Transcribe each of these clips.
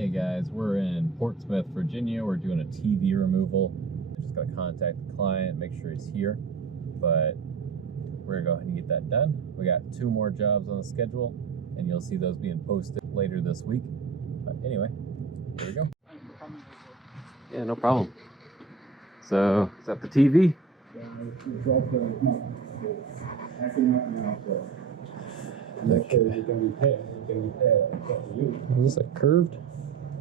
Hey guys, we're in Portsmouth, Virginia. We're doing a TV removal. I'm just gonna contact the client, make sure he's here. But we're gonna go ahead and get that done. We got 2 more jobs on the schedule, and you'll see those being posted later this week. But anyway, here we go. Yeah, no problem. So, is that the TV? Yeah, it's dropped acting up now, so. Okay. You can repair, it's up to you. Is this like curved?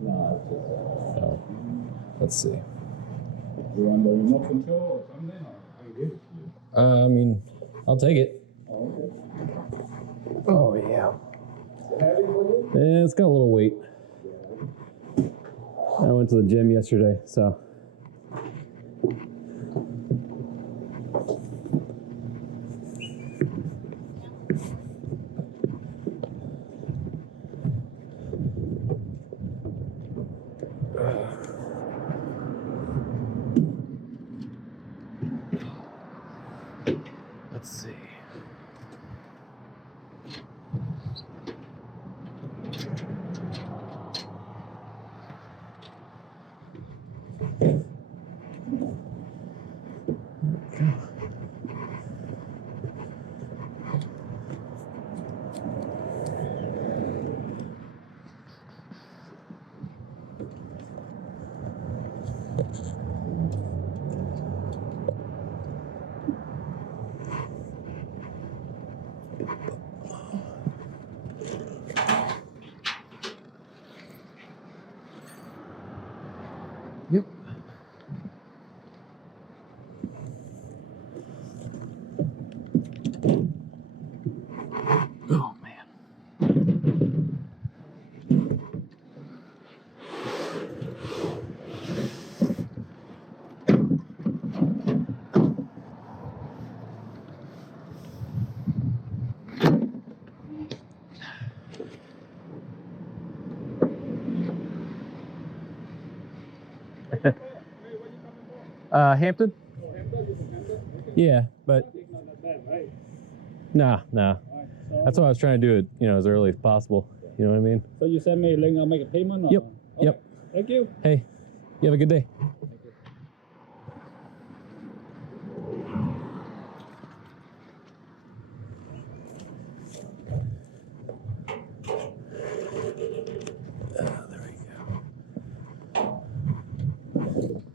No, it's just, Oh. Let's see. you want the remote control or something, or I can give it to you? I mean, I'll take it. Oh, okay. Oh, yeah. Is it heavy for you? Yeah, it's got a little weight. Yeah. I went to the gym yesterday, so. Let's see. Yep. Oh man. Hampton? Oh, Hampton, you from Hampton? Okay. Yeah, but It's not that bad, right? nah. Alright, so, That's why I was trying to do it, as early as possible. You know what I mean? so you send me a link, I'll make a payment? Or? Yep, Okay. yep. Thank you. Hey, you have a good day. Thank you. There we go.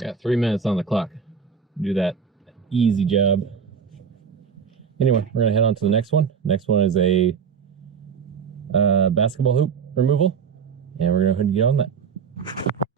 Got 3 minutes on the clock. Do that easy job. Anyway, we're gonna head on to the next one. Next one is a basketball hoop removal, and we're gonna go ahead and get on that.